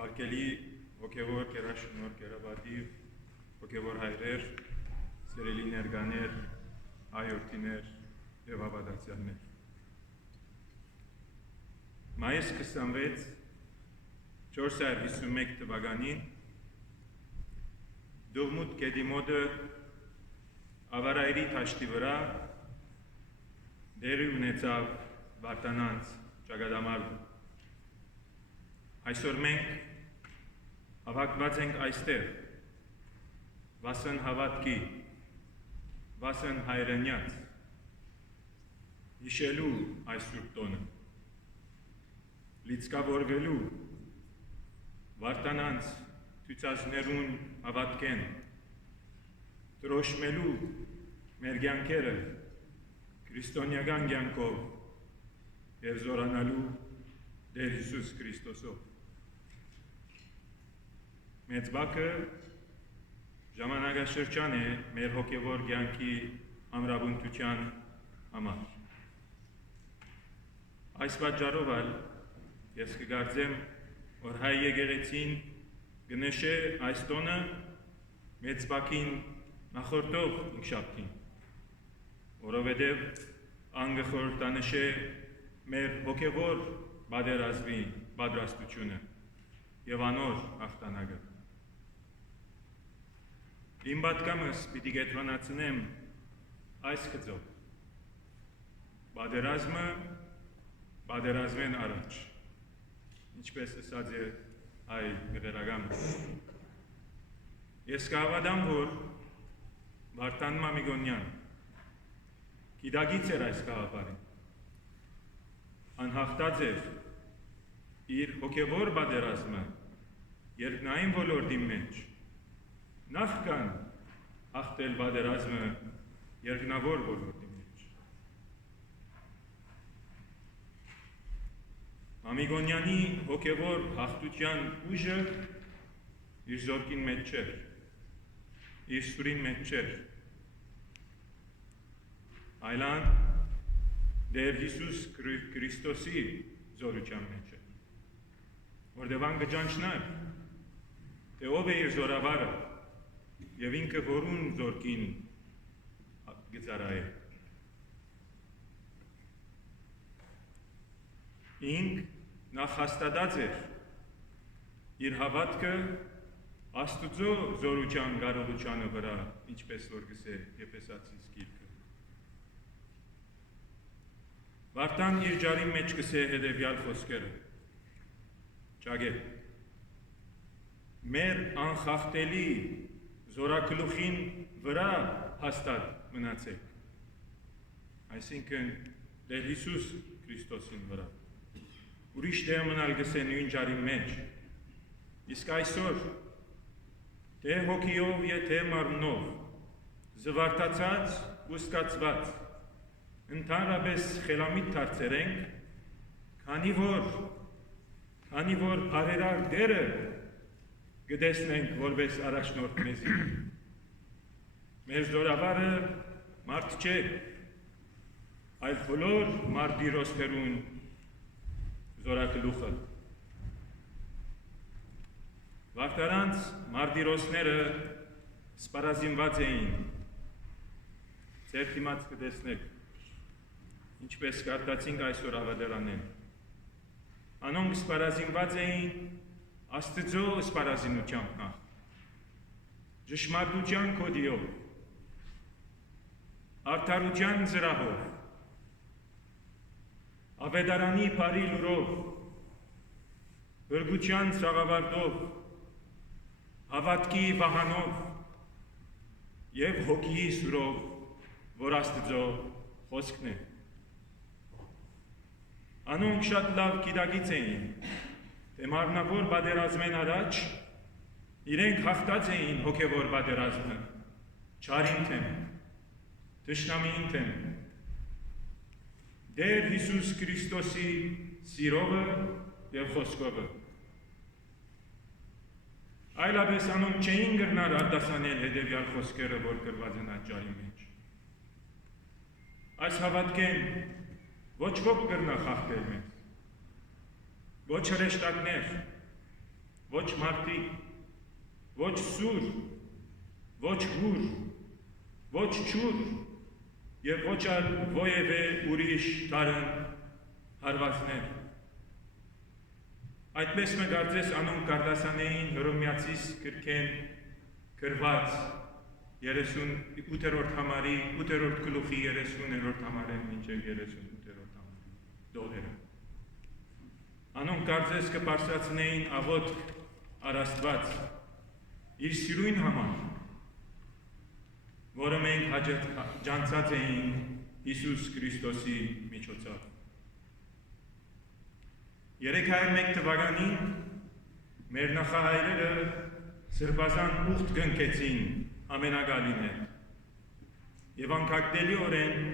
Արկելի հոգևոր կերաշնոր կերաբադիվ, հոգևոր հայրեր, սերելի ներգաներ, հայորդիներ և հավատացյալներ։ Մայիս 26 451 թվականին Դողմուտ գետի մոտը ավարայրի թաշտի վրա դերի ունեցավ Վարդանանց ճակատամարտը։ Այսօր մենք հավաքված ենք այստեղ, վասն հավատքի, վասն հայրենյաց, հիշելու այս սուրբ տոնը, լիցքավորվելու Վարդանանց ցույցածներուն հավատքեն, տրոշմելու մեր կյանքերը քրիստոնեական կյանքով և զորանալու Տեր Հիսուս Քրիստոսով։ Մեծ բակը ժամանակաշրջան է մեր հոգևոր կյանքի ամրապնդության համար։ Այս պատճառով ես կգործեմ, որ հայ եկեղեցին կնշե այս տոնը մեծ բակին նախորդող ինքշաբթին, որովհետև անգը խորհրդանշե մեր հոգևոր պատերազմի պատրաստությունը և անոր հաղթանակը։ Իմ պատգամս պիտի կենտրոնացնեմ այս գծով. պատերազմը պատերազմեն առաջ, ինչպես ասած է հայ մեղրագամը։ Ես կհավատամ, որ Վարդան Մամիկոնյան գիտակից էր այս գաղափարին, անհաղթած էր իր հոգևոր պատերազմը երկնային ոլորտի մեջ, նախքան հաղթել պատերազմը երկնավոր ոլորտի մեջ։ Մամիկոնյանի հոգևոր հաղթության ուժը իր զորքին մեջ չէր, իր սուրին մեջ չէր, այլան Տեր Հիսուս Քրիստոսի զորության մեջ է, որտեղ ան կճանչնար, թե ով է իր զորավարը և ինքը որուն զորքին գծարայ է։ Ինք նախ հաստատած էր իր հավատքը Աստուծո զորության կարողությանը վրա, ինչպես որ գսե Եփեսացիս գիրքը։ Վարդան իր ջարի մեջ գսե հետևյալ խոսքերը. ճագետ, մեր անխախտելի զորակլուխին վրա հաստատ մնացեք, այսինքն Տեր Հիսուս Քրիստոսին վրա, ուրիշ տեղ մնալ գսե նույն ջարի մեջ, իսկ այսօր թե հոգիով և թե մարմնով, զվարթացած ու սկացված, ընդհանրապես խելամիտ դարձերենք, քանի որ բարերար Տերը կտեսնենք որպես առաջնորդ մեզի։ Մեր զորավարը մարդ չէ, այլ բոլոր մարտիրոսներուն զորակլուխը։ Վարդարանց մարտիրոսները սպառազինված էին, ձեր դիմաց կտեսնեք, ինչպես կարդացինք այսօր ավետարանեն։ Անոնք սպառազինված էին Աստծո սպառազինությամբ նախ, ճշմարտության կոդիով, արդարության ծրահով, ավետարանի բարի լուրով, հրգության սաղավարտով, հավատքի վահանով և հոգիի սուրով, որ Աստծո խոսքն է։ Անոնք շատ լավ գիտակից էին, թե մարմնավոր պատերազմեն առաջ իրենք հաղթած էին հոգևոր պատերազմը, չարին թեմ, թշնամիին թեմ, Տեր Հիսուս Քրիստոսի սիրովը և խոսքովը։ Այլապես անոնք չէին կրնար արտասանել հետևյալ խոսքերը, որ գրված են այդ ջարի մեջ։ Այս հավատքեն ոչ ոք կրնա խախտել մեզ, ոչ հրեշտակներ, ոչ մարդիկ, ոչ սուր, ոչ հուր, ոչ չուր եւ ոչ այլ ովևէ ուրիշ տարան հարվածներ։ Այդպես մենք կարծես անուն Կարդասանեին Հռոմեացիս գրքեն գրված 38-րդ համարի 8-րդ գլուխի 30-րդ համարեն մինչև 38-րդ համարի դոլերը։ Անուն կարծես կպարսացնեին աղոտ առաստված իր սիրույն համար, որը մենք ջանցած էինք Հիսուս Քրիստոսի միջոցով։ 301 թվականին մեր նախահայրերը սրբազան ուխտ գնքեցին ամենագալին հետ եւ անկագնելիորեն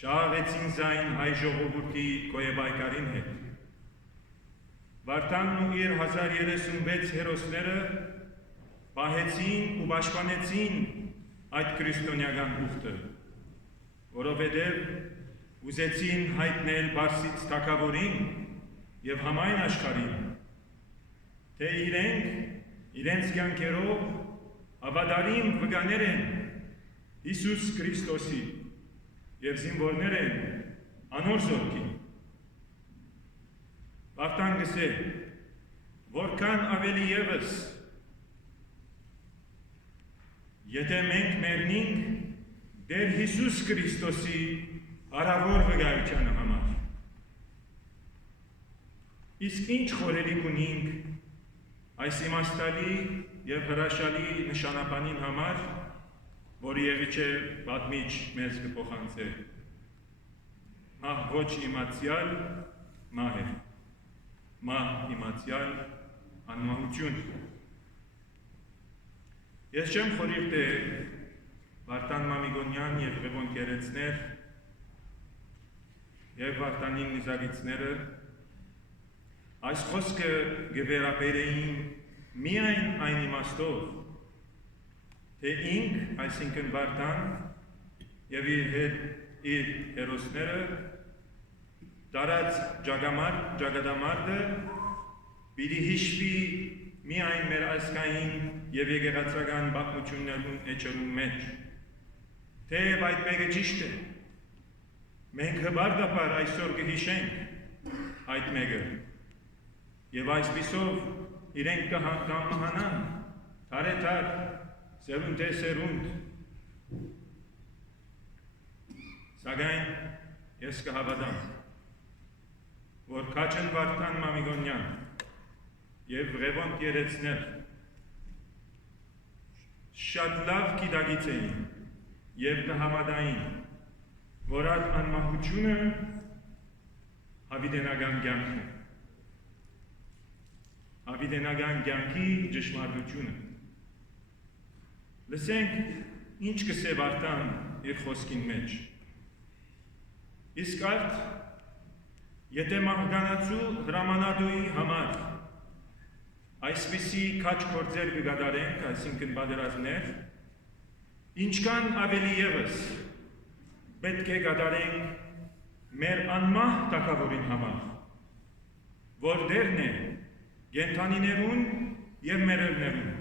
շահավեցին զայն հայ ժողովրդի կոյեբայկարին հետ։ Վարդանն ու իր 1036 հերոսները պահեցին ու պաշտպանեցին այդ քրիստոնեական ուխտը, որովհետև ուզեցին հայտնել Պարսից թագավորին եւ համայն աշխարհին, թե իրենց կյանքերով հավատարիմ վկաներ են Հիսուս Քրիստոսի եւ զինվորներ են անոր զորքին։ Վարդան գսե, որքան ավելի եւս եթե մենք մեռնենք դեր Հիսուս Քրիստոսի հարավոր վկայության համար։ Իսկ ինչ խորելիք ունենք այս իմաստալի եւ հրաշալի նշանաբանին համար, որի եղիչը պատմիչ մեզ կփոխանցե։ Մահ ոչ իմացյալ մահ է, մահ իմացյալ անմահություն։ Ես չեմ խորիր թե Վարդան Մամիկոնյան եւ Ղևոն Կերեցներ եւ Վարդանին նիզագիցները այս խոսքը գվերապերեին միայն այն իմաստով, թե ինք, այսինքն Վարդան եւ իր հերոսները դարած ճակատամարտը պիտի հիշվի միայն մեր այսկային եւ եկեղեցական պատմություններուն էջերուն մեջ, թեև այդ մեկը ճիշտ է, մենք հբարդապար այսօր կհիշենք այդ մեկը եւ այսպիսով իրենք կհանան թարեթար սերունդ է սերունդ, սակայն ես կհավատամ, որ Քաչեն Վարդան Մամիկոնյան եւ Ղևոն Կերեցներ շատ լավ գիտակից էին եւ կհամաձայն, որ այդ անմահությունը հավիտենական կյանք է, հավիտենական կյանքի ճշմարտությունը։ Լսենք ինչ կսե Վարդան իր խոսքին մեջ։ Իսկ արդ, եթե մահկանացու հրամանատուի համար այսպիսի քաչ գործեր կգադարենք, այսինքն պատերազմներ, ինչքան ավելի եւս պետք է գադարենք մեր անմահ թագավորին համար, որ դերն է գենթանիներուն եւ մերերներուն։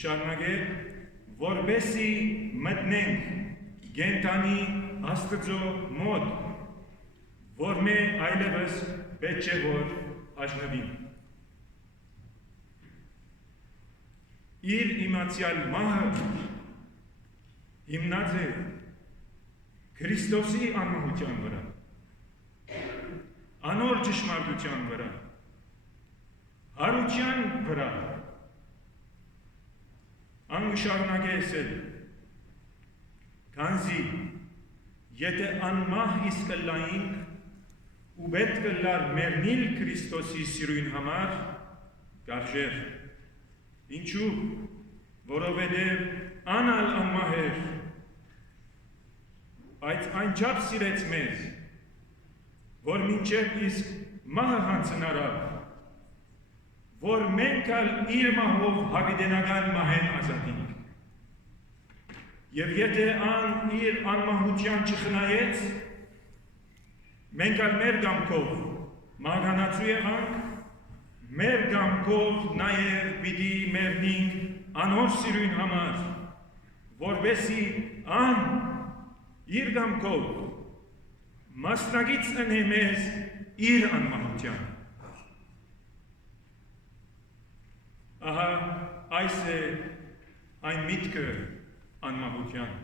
Շարունակե, որբեսի մտնենք գենթանի Աստծո մոտ, որ մե այլևս պետք չէ որ աշնվին։ Իր իմացյալ մահը հիմնած է Քրիստոսի անմահության վրա, անոր ճշմարտության վրա, հարության վրա, անգշարունակեսել, քանզի եթե անմահ իսկ լայինք ու պետք լար մեռնիլ Քրիստոսի սիրույն համար, կարժեր, ինչու, որովհետև անալ անմահ էր, բայց այնչափ սիրեց մեզ, որ մինչև իսկ մահը հանցնարավ, որ մենք ալ իր մահով հավիտենական մահեն ազատինք։ Եվ եթե իր անմահության չխնայեց, մենք ալ մեր կամքով մահկանացու եղանք, մեր գամքով նաև պիտի մեռնենք անոր սիրուն համար, որպեսի ան իր գամքով մասնագից ընե մեզ իր անմահության։ Ահա այս է այն միտքը անմահության։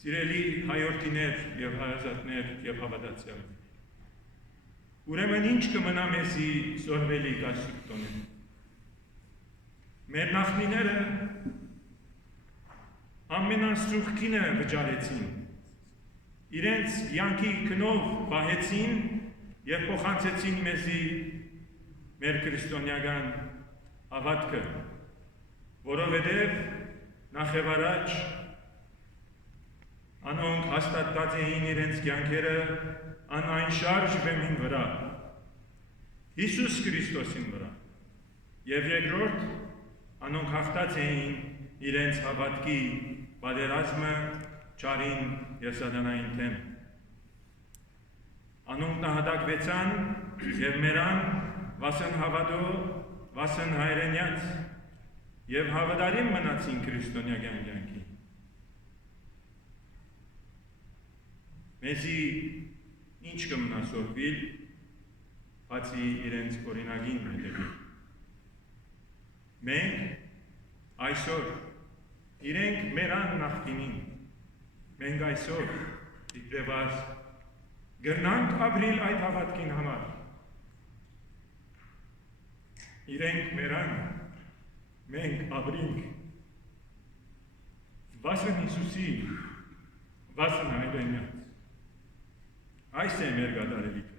Սիրելի հայորդիներ և հայազատներ և հավատացյալ, ուրեմն ինչ կմնա մեզի զորվելի կասուկտոնեն։ Մեր նախնիները ամենասուխքինը վճարեցին, իրենց յանքի կնով պահեցին և փոխանցեցին մեզի մեր քրիստոնեական հավատքը, որովհետև նախևառաջ անոնք հաստատված էին իրենց կյանքերը անշարժ վեմին վրա, Հիսուս Քրիստոսին վրա, և երկրորդ անոնք հաղթած էին իրենց հավատքի պատերազմը չարին և սատանային դեմ։ Անոնք նահատակվեցան և մեռան վասն հավատո, վասն հայրենյաց և հավատարիմ մնացին քրիստոնեական կյանքին։ Մեզի ինչ կմնա սորվիլ, բացի իրենց օրինակին հետևել։ Մենք այսօր իրենք մերան նախկինին, մենք այսօր իբրևազ գրնանք ապրիլ այդ հավատքին համար։ Իրենք մերան, մենք ապրինք վասն Հիսուսի, վասն հայրենյաց։ Այս է մեր գադարելիքը։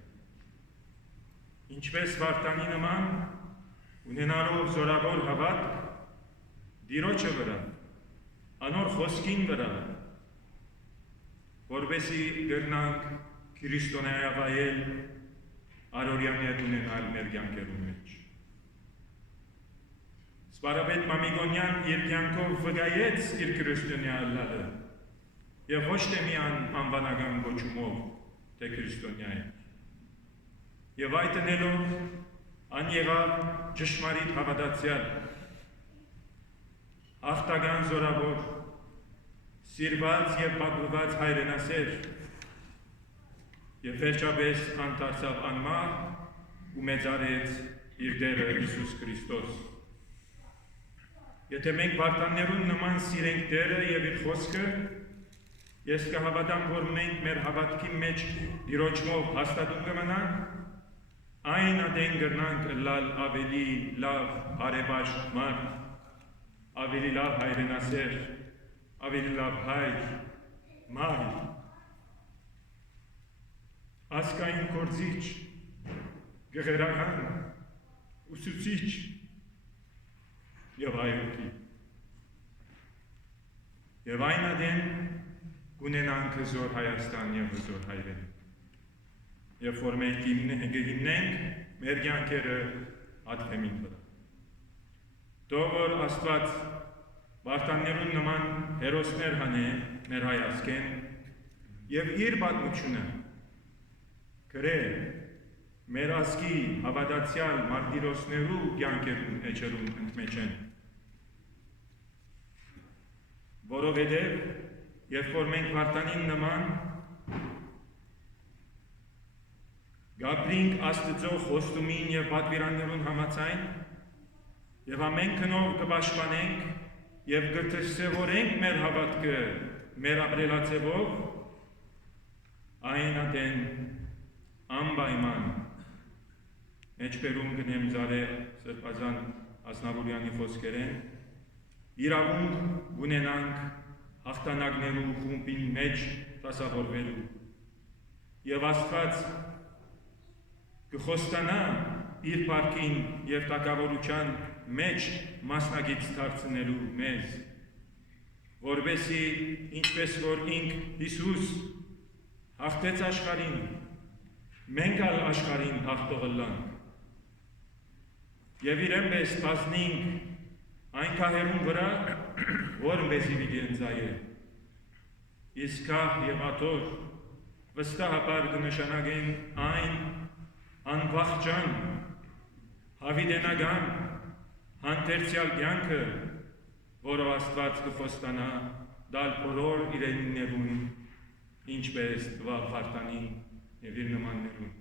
Ինչպես Վարդանի նման, ունենալով զորավոր հավատք, Տիրոջը վրա, անոր խոսքին վրա, որպեսզի գրնանք քրիստոնեայավայել առօրյաներ ունենալ մեր կյանքերում մեջ։ Սպարապետ Մամիկոնյան իր կյանքով վկայեց իր քրիստոնեալլալը և ոչ թե միան անվանական կոչումով, թե քրիստոնյա է։ Եվ այդ ընելով ան եղավ ճշմարիտ հավատացյալ, աղթական զորավոր, սիրված և պատվված հայրենասեր, և վերջապես անդարձավ անմահ ու մեծարեց իր Տերը Հիսուս Քրիստոս։ Եթե մենք Վարդաններուն նման սիրենք Տերը և իր խոսքը, ես կհավատամ, որ մենք մեր հավատքի մեջ Տիրոջով հաստատուն կմնանք, այն ադեն գրնանք ըլլալ ավելի լավ հարևաշտ մարդ, ավելի լավ հայրենասեր, ավելի լավ հայր, մայր, ազգային գործիչ, գեղերական, ուսուցիչ և հայրուկի։ Եվ այն ադեն կունենանք հզոր Հայաստան և հզոր հայրեն։ Եվ որ մենք գհիմնենք մեր կյանքերը ադվեմին վրա։ Թող որ Աստված Վարդաններուն նման հերոսներ հանե մեր հայացքեն և իր պատմությունը գրե մեր ազգի հավատացյալ մարտիրոսներու կյանքերուն էջերուն ընդմեջեն։ Որովհետև երբ որ մենք Վարդանին նման գաբրինք Աստծո խոստումին և պատվիրաններուն համաձայն և ամեն քնով կպաշտպանենք և կդրսևորենք մեր հավատքը մեր ապրելաձևով, այն ադեն անպայման մեջբերում կնեմ Զարե Սրբազան Ազնավուրյանի խոսքերեն, իրավունք ունենանք հաղթանակներու խումբին մեջ դասավորվելու և Աստված կխոստանա իր պարքին և տակավորության մեջ մասնագից դարձնելու մեզ, որպեսզի ինչպես որ ինք Հիսուս հաղթեց աշխարհին, մենք ալ աշխարհին հաղթողը լանք և իրեն պես բաznինք այն քահերուն վրա, որ մեզի պիտի ընծայե, իսկ քահ և աթոր վստահաբար կնշանակեն այն անվախճան, հավիտենական, հանդերձյալ կյանքը, որով Աստված կփոստանա դալ բոլոր իրենիներուն, ինչպես տվա Փարտանին եւ իր նմաններուն։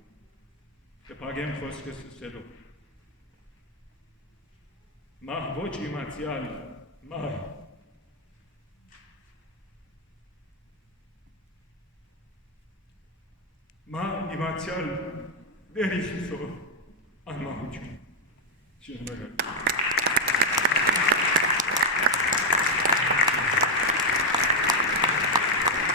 Կփակեմ խոսքս ուսելով։ Մահ ոչ իմացյալ, մահ իմացյալ Տեր Հիսուսով անմահություն։ Շնորհակալ։